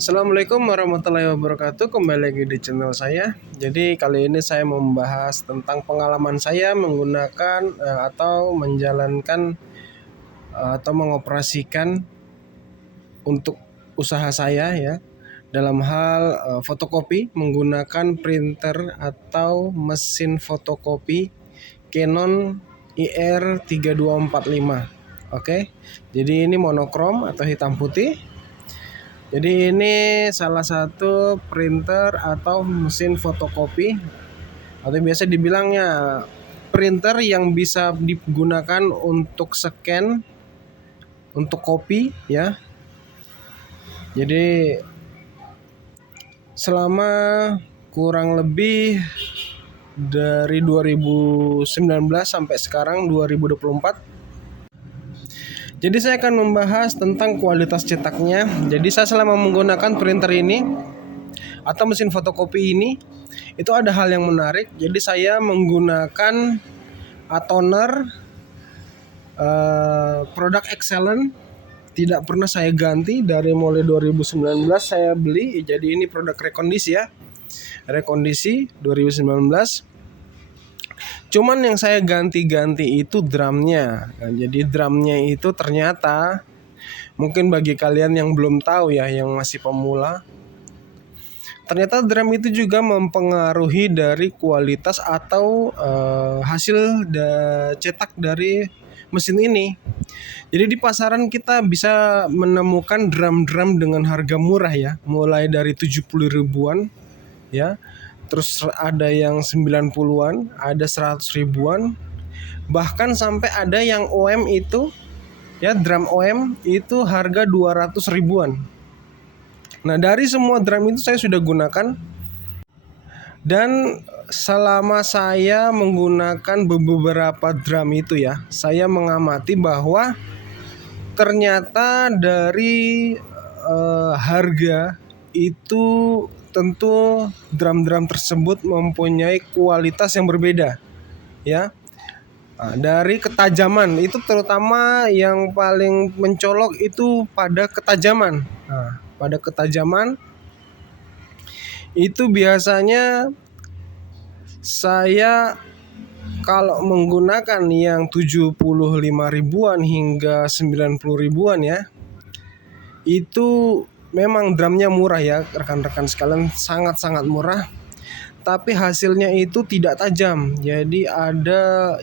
Assalamualaikum warahmatullahi wabarakatuh. Kembali lagi di channel saya. Jadi kali ini saya membahas tentang pengalaman saya menggunakan atau menjalankan atau mengoperasikan untuk usaha saya ya dalam hal fotokopi menggunakan printer atau mesin fotokopi Canon IR3245. Oke. Jadi ini monokrom atau hitam putih. Jadi ini salah satu printer atau mesin fotokopi atau biasa dibilangnya printer yang bisa digunakan untuk scan, untuk copy ya. Jadi selama kurang lebih dari 2019 sampai sekarang 2024. Jadi saya akan membahas tentang kualitas cetaknya. Jadi saya selama menggunakan printer ini atau mesin fotokopi ini, itu ada hal yang menarik. Jadi saya menggunakan toner produk Excellent, tidak pernah saya ganti dari mulai 2019 saya beli. Jadi ini produk rekondisi ya, rekondisi 2019. Cuman yang saya ganti-ganti itu drumnya. Nah, jadi drumnya itu ternyata mungkin bagi kalian yang belum tahu ya, yang masih pemula, ternyata drum itu juga mempengaruhi dari kualitas atau hasil cetak dari mesin ini. Jadi di pasaran kita bisa menemukan drum-drum dengan harga murah ya, mulai dari 70 ribuan ya. Terus ada yang 90-an, ada 100 ribuan, bahkan sampai ada yang OM itu ya, drum OM itu harga 200 ribuan. Nah, dari semua drum itu saya sudah gunakan, dan selama saya menggunakan beberapa drum itu ya, saya mengamati bahwa ternyata dari harga itu tentu drum-drum tersebut mempunyai kualitas yang berbeda ya. Nah, dari ketajaman itu terutama yang paling mencolok itu pada ketajaman. Nah, pada ketajaman itu biasanya saya kalau menggunakan yang 75 ribuan hingga 90 ribuan ya, itu memang drumnya murah ya rekan-rekan sekalian, sangat-sangat murah. Tapi hasilnya itu tidak tajam. Jadi ada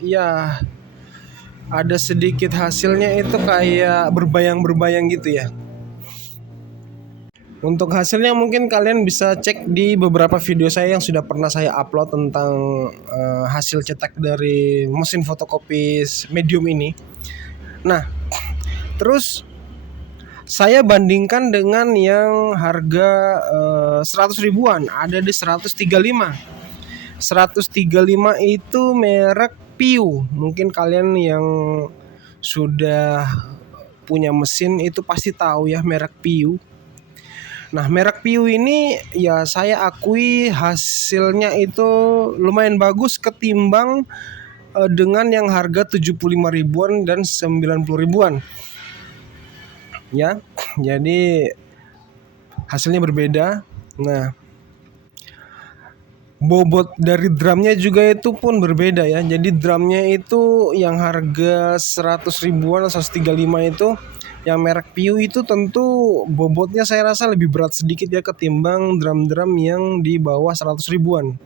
sedikit hasilnya itu kayak berbayang-berbayang gitu ya. Untuk hasilnya mungkin kalian bisa cek di beberapa video saya yang sudah pernah saya upload tentang hasil cetak dari mesin fotokopi medium ini. Nah, terus saya bandingkan dengan yang harga 100 ribuan, ada di 135. 135 itu merek Piu. Mungkin kalian yang sudah punya mesin itu pasti tahu ya merek Piu. Nah, merek Piu ini ya saya akui hasilnya itu lumayan bagus ketimbang dengan yang harga 75 ribuan dan 90 ribuan. Ya, jadi hasilnya berbeda. Nah, bobot dari drumnya juga itu pun berbeda ya. Jadi drumnya itu yang harga 100 ribuan atau 135 itu, yang merek Piu itu tentu bobotnya saya rasa lebih berat sedikit ya ketimbang drum-drum yang di bawah 100 ribuan.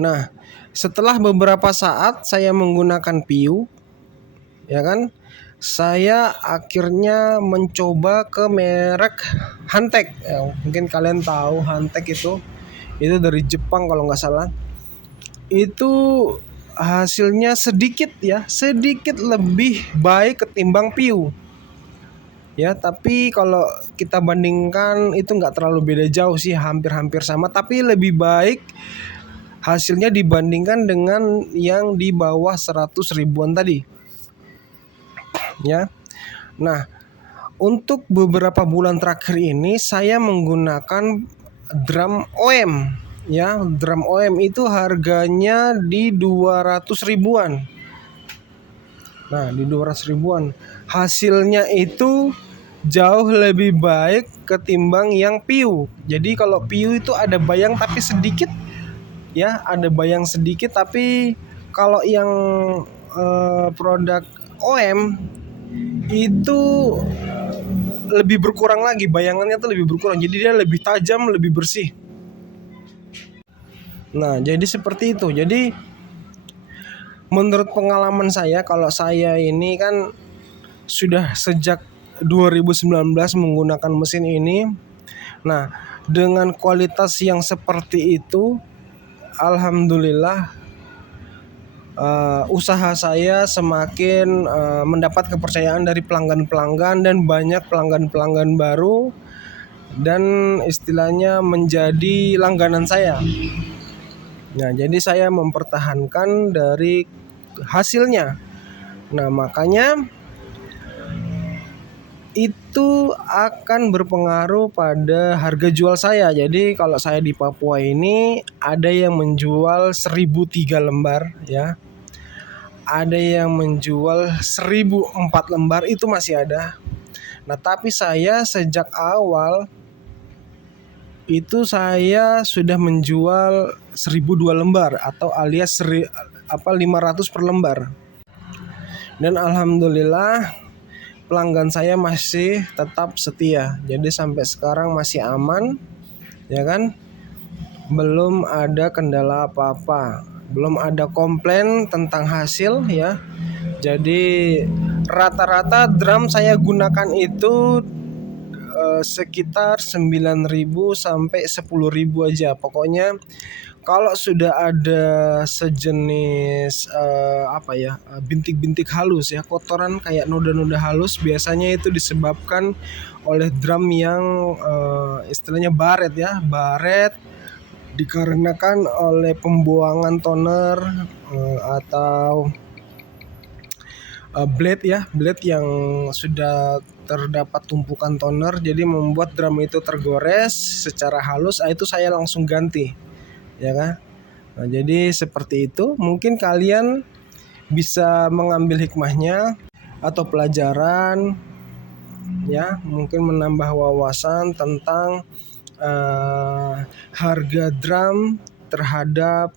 Nah, setelah beberapa saat saya menggunakan Piu, ya kan, saya akhirnya mencoba ke merek Hantek. Ya, mungkin kalian tahu Hantek itu dari Jepang kalau nggak salah. Itu hasilnya sedikit lebih baik ketimbang Piu. Ya, tapi kalau kita bandingkan itu nggak terlalu beda jauh sih, hampir-hampir sama. Tapi lebih baik hasilnya dibandingkan dengan yang di bawah 100 ribuan tadi. Ya. Nah, untuk beberapa bulan terakhir ini saya menggunakan drum OM ya. Drum OM itu harganya di 200 ribuan. Nah, di 200 ribuan. Hasilnya itu jauh lebih baik ketimbang yang piu. Jadi kalau piu itu ada bayang tapi sedikit ya, ada bayang sedikit, tapi kalau yang produk OM itu lebih berkurang lagi, bayangannya tuh lebih berkurang, jadi dia lebih tajam, lebih bersih. Nah, jadi seperti itu. Jadi menurut pengalaman saya, kalau saya ini kan sudah sejak 2019 menggunakan mesin ini. Nah, dengan kualitas yang seperti itu, alhamdulillah usaha saya semakin mendapat kepercayaan dari pelanggan-pelanggan dan banyak pelanggan-pelanggan baru, dan istilahnya menjadi langganan saya. Nah, jadi saya mempertahankan dari hasilnya. Nah, makanya itu akan berpengaruh pada harga jual saya. Jadi kalau saya di Papua ini ada yang menjual 1.003 lembar ya. Ada yang menjual 1.004 lembar, itu masih ada. Nah, tapi saya sejak awal itu saya sudah menjual 1.002 lembar atau alias 500 per lembar. Dan alhamdulillah pelanggan saya masih tetap setia. Jadi sampai sekarang masih aman, ya kan? Belum ada kendala apa-apa, belum ada komplain tentang hasil ya. Jadi rata-rata drum saya gunakan itu sekitar 9.000 sampai 10.000 aja. Pokoknya kalau sudah ada sejenis bintik-bintik halus ya, kotoran kayak noda-noda halus, biasanya itu disebabkan oleh drum yang istilahnya baret ya, baret dikarenakan oleh pembuangan toner atau blade yang sudah terdapat tumpukan toner, jadi membuat drum itu tergores secara halus. Itu saya langsung ganti, ya kan? Nah, jadi seperti itu. Mungkin kalian bisa mengambil hikmahnya atau pelajaran, ya, mungkin menambah wawasan tentang harga drum terhadap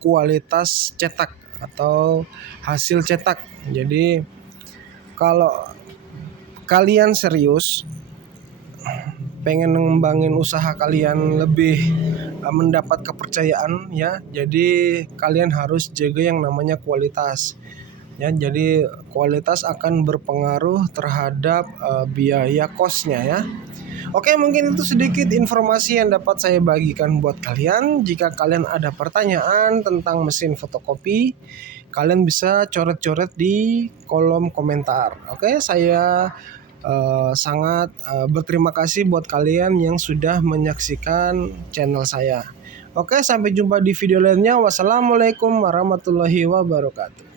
kualitas cetak atau hasil cetak. Jadi kalau kalian serius pengen ngembangin usaha kalian lebih mendapat kepercayaan ya, jadi kalian harus jaga yang namanya kualitas ya. Jadi kualitas akan berpengaruh terhadap biaya kosnya ya. Oke, mungkin itu sedikit informasi yang dapat saya bagikan buat kalian. Jika kalian ada pertanyaan tentang mesin fotokopi, kalian bisa coret-coret di kolom komentar. Oke, saya sangat berterima kasih buat kalian yang sudah menyaksikan channel saya. Oke, sampai jumpa di video lainnya. Wassalamualaikum warahmatullahi wabarakatuh.